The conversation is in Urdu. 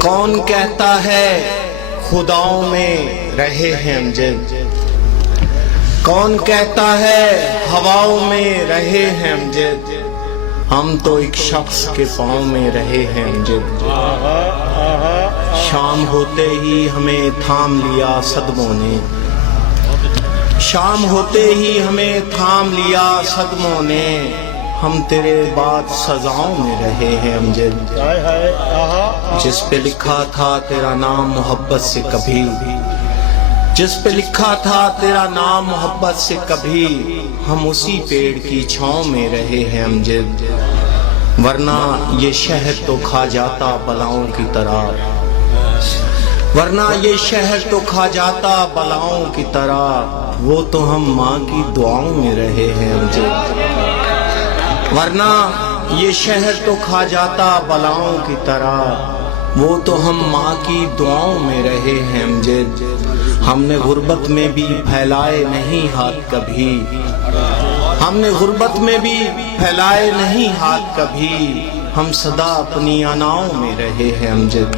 کون کہتا ہے خداؤں میں رہے ہیں امجد؟ کون کہتا ہے ہواؤں میں رہے ہیں امجد؟ ہم تو ایک شخص کے پاؤں میں رہے ہیں امجد۔ شام ہوتے ہی ہمیں تھام لیا صدموں نے، شام ہوتے ہی ہمیں تھام لیا صدموں نے، ہم تیرے بعد سزاؤں میں رہے ہیں امجد۔ جس پہ لکھا تھا تیرا نام محبت سے کبھی، جس پہ لکھا تھا تیرا نام محبت سے کبھی، ہم اسی پیڑ کی چھاؤں میں رہے ہیں امجد۔ ورنہ یہ شہر تو کھا جاتا بلاؤں کی طرح، ورنہ یہ شہر تو کھا جاتا بلاؤں کی طرح، وہ تو ہم ماں کی دعاؤں میں رہے ہیں امجد۔ ورنہ یہ شہر تو کھا جاتا بلاؤں کی طرح، وہ تو ہم ماں کی دعاؤں میں رہے ہیں امجد۔ ہم نے غربت میں بھی پھیلائے نہیں ہاتھ کبھی، ہم نے غربت میں بھی پھیلائے نہیں ہاتھ کبھی، ہم سدا اپنی اناؤں میں رہے ہیں امجد۔